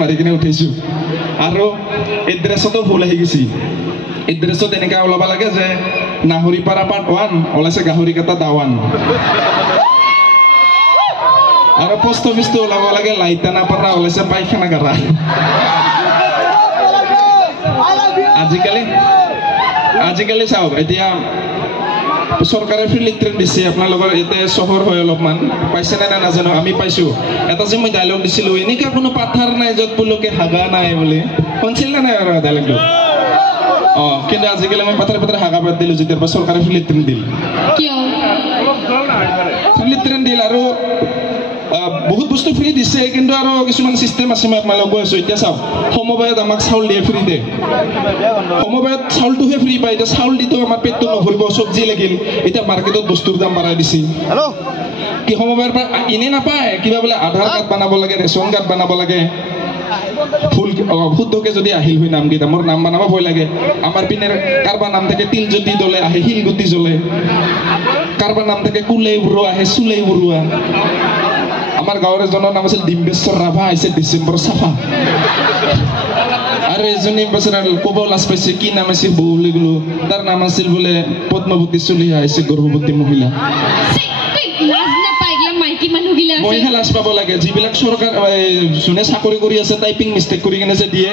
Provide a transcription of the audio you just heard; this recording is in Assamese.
মাৰি কিনে উঠিছোঁ আৰু এড্ৰেছতো ভুল আহি গৈছে এড্ৰেছত এনেকৈ ওলাব লাগে যে নাহৰিপাৰা পাৰ্ট 1 ওলাইছে গাহৰি কাটা দাৱান আৰু পোষ্ট অফিচটো ওলাব লাগে লাইটানাপাৰা ওলাইছে পায়খানা গাৰা আজিকালি চাওক এতিয়া চৰকাৰে ফ্ৰী লেট্ৰিন দিছে আপোনালোকৰ ইয়াতে চহৰ হয় অলপমান পাইছেনে নাই নাজানো আমি পাইছোঁ এটা যে মই ডাইলগ দিছিলোঁ এনেকুৱা কোনো পাথাৰ নাই য'ত পুলকে হাগা নাই বুলি শুনিছিল নে নাই আৰু ডাইলগটো কিন্তু আজিকালি মই পাথাৰে পাথাৰে হাগা বাদ দিলোঁ যেতিয়াৰ পৰা চৰকাৰে ফ্ৰী লেট্ৰিন দিল ফ্ৰী লেট্ৰিন দিল আৰু বহুত বস্তু ফ্ৰী দিছে কিন্তু আৰু কিছুমান চিষ্টেম আছে মই আপোনালোক কৈ আছোঁ এতিয়া চাওক সমবায়ত আমাক চাউল দিয়ে ফ্ৰী দিয়ে সমবায়ত চাউলটোহে ফ্ৰী পায় এতিয়া চাউল দিতো আমাৰ পেটটো নভৰিব চব্জি লাগিল এতিয়া মাৰ্কেটত বস্তুৰ দাম বাঢ়াই দিছে কি সমবায়ৰ পৰা এনেই নাপায় কিবা বোলে আধাৰ কাৰ্ড বনাব লাগে ৰেচন কাৰ্ড বনাব লাগে ফুল শুদ্ধকে যদি আহিল হৈ নামকেইটা মোৰ নাম বনাব ভয় লাগে আমাৰ পিনে কাৰোবাৰ নাম থাকে তিল জ্যোতি জ্বলে আহে শিলগুটি জ্বলে কাৰোবাৰ নাম থাকে কুলেই বুঢ়োৱা আহে চুলেই বুঢ়োৱা আমাৰ গাঁৱৰ এজনৰ নাম আছিল ডিম্বেশ্বৰ ৰাভা আহিছে ডিচেম্বৰ চাফা আৰু এজনী বছৰ ক'ব লাজ পাইছে কি নাম আছিল বৌ বুলি ক'লো তাৰ নাম আছিল বোলে পদ্মৱতী চলিহা আহিছে গৰ্ভৱতী মহিলা মইহে লাজ পাব লাগে যিবিলাক চৰকাৰ যোনে চাকৰি কৰি আছে টাইপিং মিষ্টেক কৰি কিনে যে দিয়ে